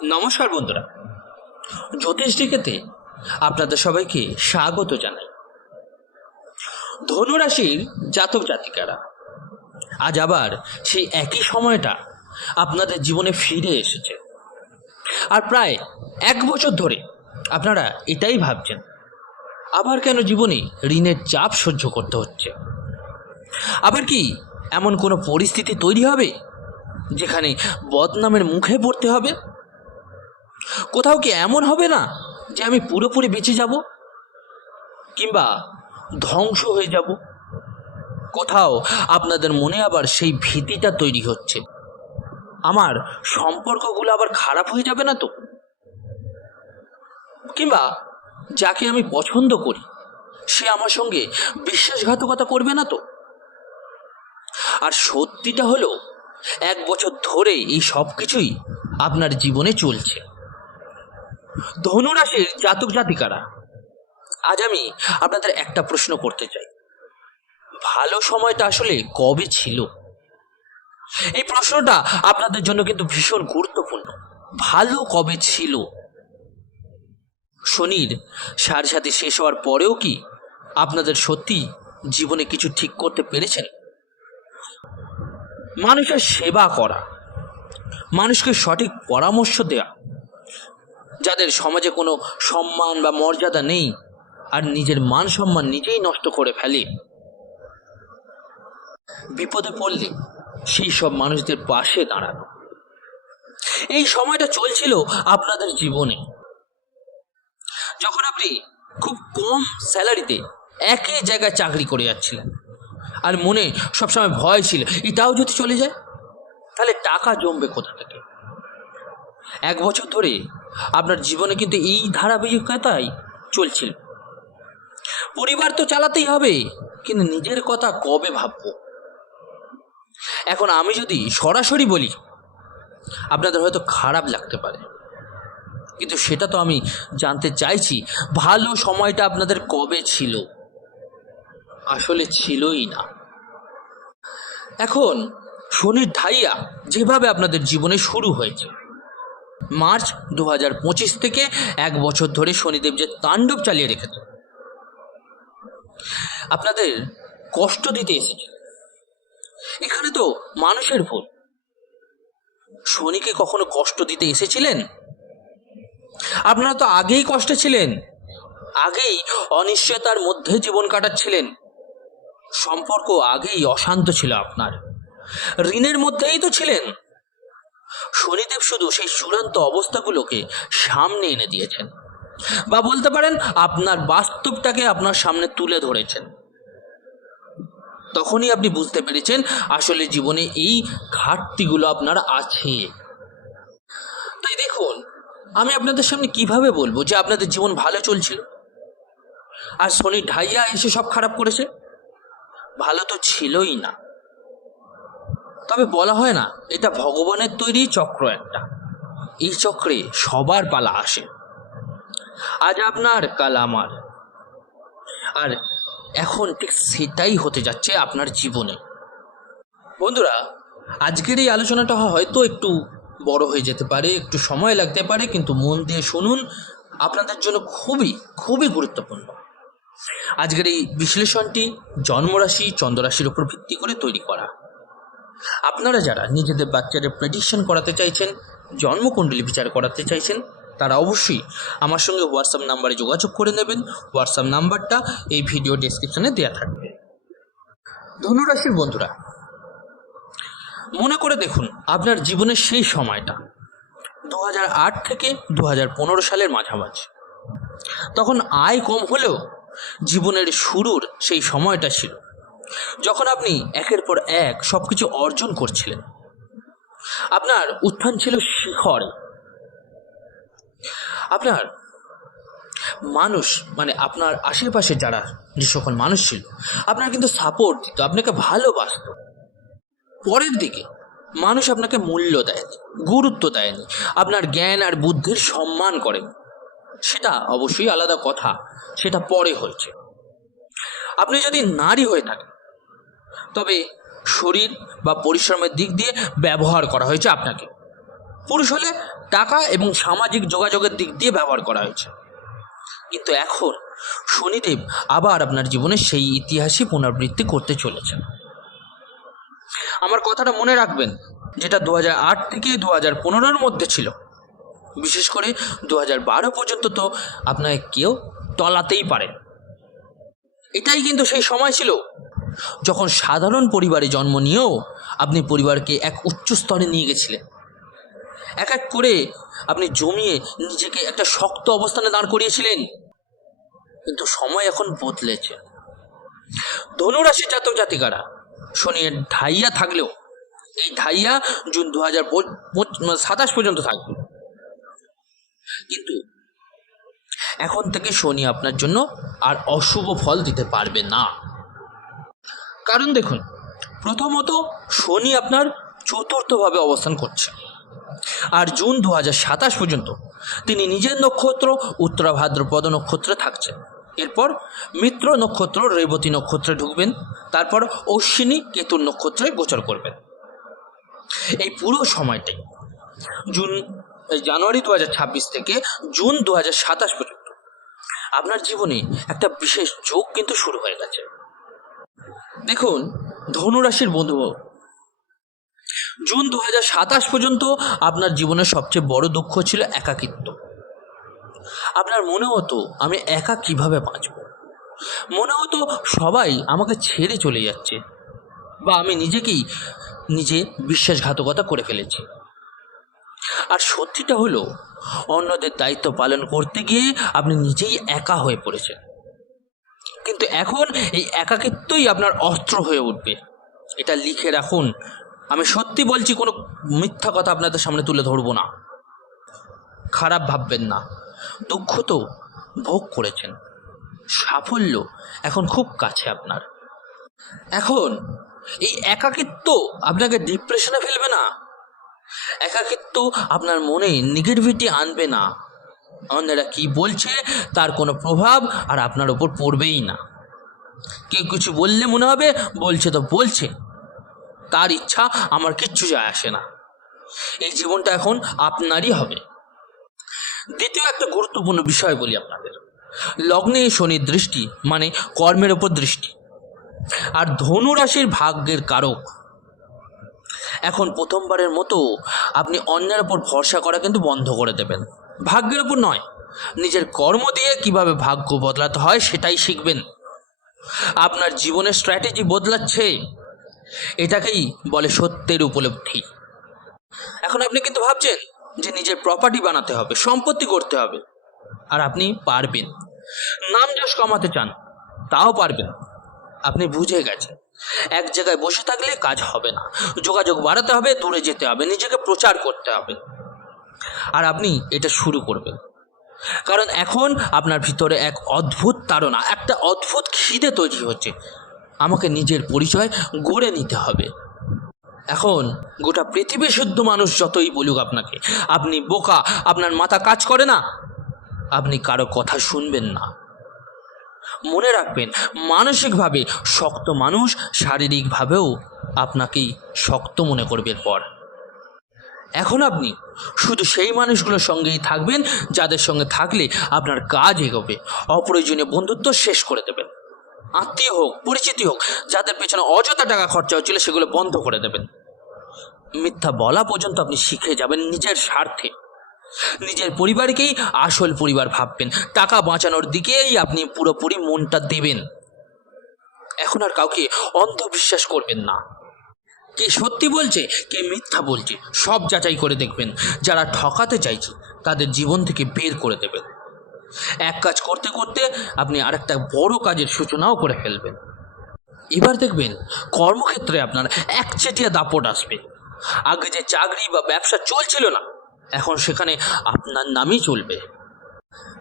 নমস্কার বন্ধুরা, জ্যোতিষ ডিকেতে আপনাদের সবাইকে স্বাগত জানাই। ধনুরাশির জাতক জাতিকারা, আজ আবার সেই একই সময়টা আপনাদের জীবনে ফিরে এসেছে। আর প্রায় 1 বছর ধরে আপনারা এটাই ভাবছেন, আবার কেন জীবনে ঋণের চাপ সহ্য করতে হচ্ছে। আবার কি এমন কোনো পরিস্থিতি তৈরি হবে যেখানে বদনামের মুখে পড়তে হবে? কোথাও কি এমন হবে না যে আমি পুরোপুরি বেঁচে যাব, কিংবা ধ্বংস হয়ে যাব? কোথাও আপনাদের মনে আবার সেই ভীতিটা তৈরি হচ্ছে, আমার সম্পর্কগুলো আবার খারাপ হয়ে যাবে না তো? কিংবা যাকে আমি পছন্দ করি সে আমার সঙ্গে বিশ্বাসঘাতকতা করবে না তো? আর সত্যিটা হলো, 1 বছর ধরে এই সব কিছুই আপনার জীবনে চলছে। ধনুরাশির জাতক জাতিকারা, আজ আমি আপনাদের একটা প্রশ্ন করতে চাই, ভালো সময়টা আসলে কবে ছিল? এই প্রশ্নটা আপনাদের জন্য কিন্তু ভীষণ গুরুত্বপূর্ণ। ভালো কবে ছিল? শনির 7.5 শেষ হওয়ার পরেও কি আপনাদের সত্যি জীবনে কিছু ঠিক করতে পেরেছেন? মানুষের সেবা করা, মানুষকে সঠিক পরামর্শ দেয়া, যাদের সমাজে কোনো সম্মান বা মর্যাদা নেই আর নিজের মান সম্মান নিজেই নষ্ট করে ফেলে, বিপদে পড়লে সেই সব মানুষদের পাশে দাঁড়ানো, এই সময়টা চলছিল আপনাদের জীবনে। যখন আপনি খুব কম স্যালারিতে একই জায়গায় চাকরি করে যাচ্ছিলেন, আর মনে সবসময় ভয় ছিল এটাও যদি চলে যায় তাহলে টাকা জমবে কোথা থেকে। 1 বছর ধরে আপনার জীবনে কিন্তু এই ধারাবাহিকতাই চলছিল। পরিবার তো চালাতেই হবে, কিন্তু নিজের কথা কবে ভাববো? এখন আমি যদি সরাসরি বলি আপনাদের হয়তো খারাপ লাগতে পারে, কিন্তু সেটা তো আমি জানতে চাইছি, ভালো সময়টা আপনাদের কবে ছিল? আসলে ছিলই না। এখন শনির ঢাইয়া যেভাবে আপনাদের জীবনে শুরু হয়েছে, মার্চ 2025 থেকে 1 বছর ধরে শনিদেব যে তাণ্ডব চালিয়ে রেখেছে, আপনাদের কষ্ট দিতে এসেছে। এখানে তো মানুষের ভুল। শনিকে কখনো কষ্ট দিতে এসেছিলেন? আপনারা তো আগেই কষ্টে ছিলেন, আগেই অনিশ্চয়তার মধ্যে জীবন কাটাচ্ছিলেন, সম্পর্ক আগেই অশান্ত ছিল আপনার, ঋণের মধ্যেই তো ছিলেন। শনিদেব শুধু সেই চূড়ান্ত অবস্থাগুলোকে সামনে এনে দিয়েছেন, বা বলতে পারেন আপনার বাস্তবটাকে আপনার সামনে তুলে ধরেছেন। তখনই আপনি বুঝতে পেরেছেন আসলে জীবনে এই ঘাটতিগুলো আপনার আছে। তাই দেখুন, আমি আপনাদের সামনে কিভাবে বলবো যে আপনাদের জীবন ভালো চলছিল আর শনি ঢাইয়া এসে সব খারাপ করেছে? ভালো তো ছিলই না। তবে বলা হয় না, এটা ভগবানের তৈরি চক্র একটা, এই চক্রে সবার পালা আসে। আজ আপনার, কাল আমার। আর এখন ঠিক সেটাই হতে যাচ্ছে আপনার জীবনে। বন্ধুরা, আজকের এই আলোচনাটা হয়তো একটু বড় হয়ে যেতে পারে, একটু সময় লাগতে পারে, কিন্তু মন দিয়ে শুনুন, আপনাদের জন্য খুবই খুবই গুরুত্বপূর্ণ। আজকের এই বিশ্লেষণটি জন্মরাশি চন্দ্ররাশির উপর ভিত্তি করে তৈরি করা। আপনারা যারা নিজেদের বাচ্চাদের প্রেডিকশন করাতে চাইছেন, জন্মকুণ্ডলী বিচার করাতে চাইছেন, তারা অবশ্যই আমার সঙ্গে হোয়াটসঅ্যাপ নাম্বারে যোগাযোগ করে নেবেন। হোয়াটসঅ্যাপ নাম্বারটা এই ভিডিও ডেসক্রিপশনে দেওয়া থাকবে। ধনুরাশির বন্ধুরা, মনে করে দেখুন আপনার জীবনের সেই সময়টা 2008 থেকে 2015 সালের মাঝামাঝি। তখন আয় কম হলেও জীবনের শুরুর সেই সময়টা ছিল যখন আপনি একের পর এক সব কিছু অর্জন করছিলেন। আপনার উত্থান ছিল শিখরে। আপনার মানুষ, মানে আপনার আশেপাশে যারা যে সকল মানুষ ছিল, আপনার কিন্তু সাপোর্ট দিত, আপনাকে ভালোবাসত। পরের দিকে মানুষ আপনাকে মূল্য দেয়নি, গুরুত্ব দেয়নি, আপনার জ্ঞান আর বুদ্ধির সম্মান করেন। সেটা অবশ্যই আলাদা কথা, সেটা পরে হয়েছে। আপনি যদি নারী হয়ে থাকেন তবে শরীর বা পরিশ্রমের দিক দিয়ে ব্যবহার করা হয়েছে আপনাকে। পুরুষ হলে টাকা এবং সামাজিক যোগাযোগের দিক দিয়ে ব্যবহার করা হয়েছে। কিন্তু এখন শনিদেব আবার আপনার জীবনে সেই ইতিহাসই পুনরাবৃত্তি করতে চলেছে। আমার কথাটা মনে রাখবেন, যেটা 2008 থেকে 2015-র মধ্যে ছিল, বিশেষ করে 2012 পর্যন্ত তো আপনাকে কেউ টলাতেই পারে। এটাই কিন্তু সেই সময় ছিল যখন সাধারণ পরিবারে জন্ম নিয়েও আপনি পরিবারকে এক উচ্চ স্তরে নিয়ে গেছিলেন। এক এক করে আপনি জমিয়ে নিজেকে একটা শক্ত অবস্থানে দাঁড় করিয়েছিলেন। কিন্তু সময় এখন বদলেছে। ধনুরাশি জাতক জাতিকারা শনির ঢাইয়া থাকলেও এই ঢাইয়া জুন 2027 পর্যন্ত থাকবে। কিন্তু এখন থেকে শনি আপনার জন্য আর অশুভ ফল দিতে পারবে না। কারণ দেখুন, প্রথমত শনি আপনার চতুর্থভাবে অবস্থান করছে, আর জুন 2027 পর্যন্ত তিনি নিজের নক্ষত্র উত্তরা ভাদ্রপদ নক্ষত্রে থাকছেন। এরপর মিত্র নক্ষত্র রেবতী নক্ষত্রে ঢুকবেন, তারপর অশ্বিনী কেতুর নক্ষত্রে গোচর করবেন। এই পুরো সময়টাই জানুয়ারি 2026 থেকে জুন 2027 পর্যন্ত আপনার জীবনে একটা বিশেষ যোগ কিন্তু শুরু হয়ে গেছে। দেখুন ধনুরাশির বন্ধু, জুন 2027 পর্যন্ত আপনার জীবনের সবচেয়ে বড় দুঃখ ছিল একাকিত্ব। আপনার মনে হতো আমি একা কিভাবে বাঁচব, মনে হতো সবাই আমাকে ছেড়ে চলে যাচ্ছে, বা আমি নিজে বিশ্বাসঘাতকতা করে ফেলেছি। আর সত্যিটা হলো, অন্যদের দায়িত্ব পালন করতে গিয়ে আপনি নিজেই একা হয়ে পড়েছেন। কিন্তু এখন এই একাকিত্বই আপনার অস্ত্র হয়ে উঠবে, এটা লিখে রাখুন। আমি সত্যি বলছি, কোনো মিথ্যা কথা আপনাদের সামনে তুলে ধরবো না। খারাপ ভাববেন না। দুঃখ তো ভোগ করেছেন, সাফল্য এখন খুব কাছে আপনার। এখন এই একাকিত্ব আপনাকে ডিপ্রেশনে ফেলবে না, একাকিত্ব আপনার মনে নেগেটিভিটি আনবে না। অন্যরা কি বলছে তার কোনো প্রভাব আর আপনার ওপর পড়বেই না। কেউ কিছু বললে মনে হবে বলছে তো বলছে, তার ইচ্ছা, আমার কিচ্ছু যায় আসে না। এই জীবনটা এখন আপনারই হবে। দ্বিতীয় একটা গুরুত্বপূর্ণ বিষয় বলি আপনাদের, লগ্নে শনির দৃষ্টি মানে কর্মের ওপর দৃষ্টি, আর ধনু রাশির ভাগ্যের কারক। এখন প্রথমবারের মতো আপনি অন্যের ওপর ভরসা করা কিন্তু বন্ধ করে দেবেন। ভাগ্যের ওপর নয়, নিজের কর্ম দিয়ে কিভাবে ভাগ্য বদলাতে হয় সেটাই শিখবেন। আপনার জীবনের স্ট্র্যাটেজি বদলাচ্ছে, এটাকেই বলে সত্যের উপলব্ধি। এখন আপনি কিন্তু ভাবছেন যে নিজের প্রপার্টি বানাতে হবে, সম্পত্তি করতে হবে, আর আপনি পারবেন। নাম যশ কমাতে চান, তাও পারবেন। আপনি বুঝে গেছেন এক জায়গায় বসে থাকলে কাজ হবে না, যোগাযোগ বাড়াতে হবে, দূরে যেতে হবে, নিজেকে প্রচার করতে হবে। আর আপনি এটা শুরু করবেন, কারণ এখন আপনার ভিতরে এক অদ্ভুত তাড়না, একটা অদ্ভুত খিদে তৈরি হচ্ছে। আমাকে নিজের পরিচয় গড়ে নিতে হবে। এখন গোটা পৃথিবী শুদ্ধ মানুষ যতই বলুক আপনাকে আপনি বোকা, আপনার মাথা কাজ করে না, আপনি কারো কথা শুনবেন না। মনে রাখবেন, মানসিকভাবে শক্ত মানুষ শারীরিকভাবেও আপনাকেই শক্ত মনে করবে। এরপর এখন আপনি শুধু সেই মানুষগুলোর সঙ্গেই থাকবেন যাদের সঙ্গে থাকলে আপনার কাজ এগোবে। অপ্রয়োজনীয় বন্ধুত্ব শেষ করে দেবেন। আত্মীয় হোক, পরিচিতি হোক, যাদের পেছনে অযথা টাকা খরচা হচ্ছিল সেগুলো বন্ধ করে দেবেন। মিথ্যা বলা পর্যন্ত আপনি শিখে যাবেন নিজের স্বার্থে। নিজের পরিবারকেই আসল পরিবার ভাববেন। টাকা বাঁচানোর দিকেই আপনি পুরোপুরি মনটা দেবেন। এখন আর কাউকে অন্ধবিশ্বাস করবেন না। কে সত্যি বলছে, কে মিথ্যা বলছে, সব যাচাই করে দেখবেন। যারা ঠকাতে চাইছে তাদের জীবন থেকে বের করে দেবেন। এক কাজ করতে করতে আপনি আরেকটা বড় কাজের সূচনাও করে ফেলবেন। এবার দেখবেন কর্মক্ষেত্রে আপনার একচেটিয়া দাপট আসবে। আগে যে চাকরি বা ব্যবসা চলছিল না, এখন সেখানে আপনার নামই চলবে।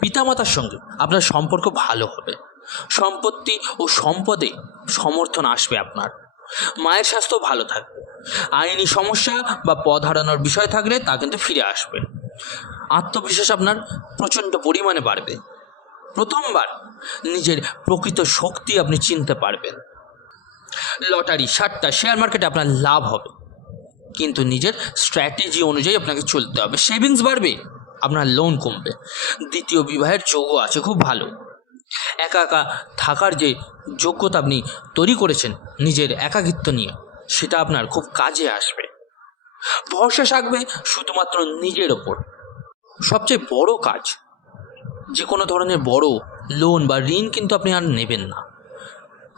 পিতামাতার সঙ্গে আপনার সম্পর্ক ভালো হবে। সম্পত্তি ও সম্পদে সমর্থন আসবে আপনার। মায়ের স্বাস্থ্য ভালো থাকবে। আইনি সমস্যা বা পদ হারানোর বিষয় থাকলে তা কিন্তু ফিরে আসবে। আত্মবিশ্বাস আপনার প্রচণ্ড পরিমাণে বাড়বে। প্রথমবার নিজের প্রকৃত শক্তি আপনি চিনতে পারবেন। লটারি, সাট্টা, শেয়ার মার্কেটে আপনার লাভ হবে। কিন্তু নিজের স্ট্র্যাটেজি অনুযায়ী আপনাকে চলতে হবে। সেভিংস বাড়বে, আপনার লোন কমবে। দ্বিতীয় বিবাহের যোগও আছে, খুব ভালো। একা একা থাকার যে যোগ্যতা আপনি তৈরি করেছেন নিজের একাকিত্ব নিয়ে, সেটা আপনার খুব কাজে আসবে। ভরসা থাকবে শুধুমাত্র নিজের ওপর। সবচেয়ে বড় কাজ, যে কোনো ধরনের বড় লোন বা ঋণ কিন্তু আপনি আর নেবেন না।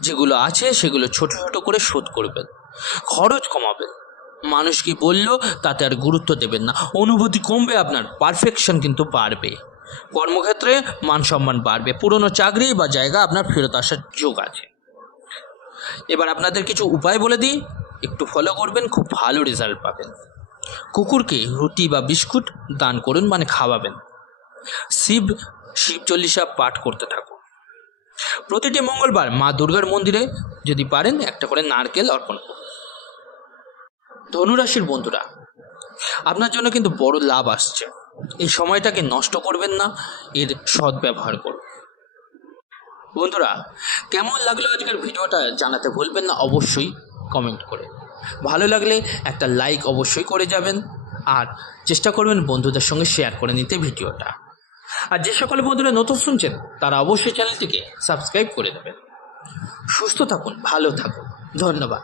যেগুলো আছে সেগুলো ছোট ছোট করে শোধ করবেন, খরচ কমাবেন। মানুষ কি বলল তাতে আর গুরুত্ব দেবেন না। অনুভূতি কমবে আপনার, পারফেকশন কিন্তু বাড়বে। কর্মক্ষেত্রে মান সম্মান বাড়বে, পুরনো চাকরি বা জায়গা আপনার ফেরত আসার যোগ আছে। এবার আপনাদের কিছু উপায় বলে দিই, একটু ফলো করবেন, খুব ভালো রেজাল্ট পাবেন। কুকুরকে রুটি বা বিস্কুট দান করুন, মানে খাওয়াবেন। শিব চল্লিশা পাঠ করতে থাকুন। প্রতিটি মঙ্গলবার মা দুর্গার মন্দিরে যদি পারেন একটা করে নারকেল অর্পণ করুন। ধনুরাশির বন্ধুরা, আপনার জন্য কিন্তু বড় লাভ আসছে। এই সময়টাকে নষ্ট করবেন না, এর সদ্ব্যবহার করুন। বন্ধুরা, কেমন লাগলো আজকের ভিডিওটা জানাতে ভুলবেন না অবশ্যই কমেন্ট করে। ভালো লাগলে একটা লাইক অবশ্যই করে যাবেন, আর চেষ্টা করবেন বন্ধুদের সঙ্গে শেয়ার করে নিতে ভিডিওটা। আর যে সকল বন্ধুরা নতুন শুনছেন তারা অবশ্যই চ্যানেলটিকে সাবস্ক্রাইব করে দেবেন। সুস্থ থাকুন, ভালো থাকুন, ধন্যবাদ।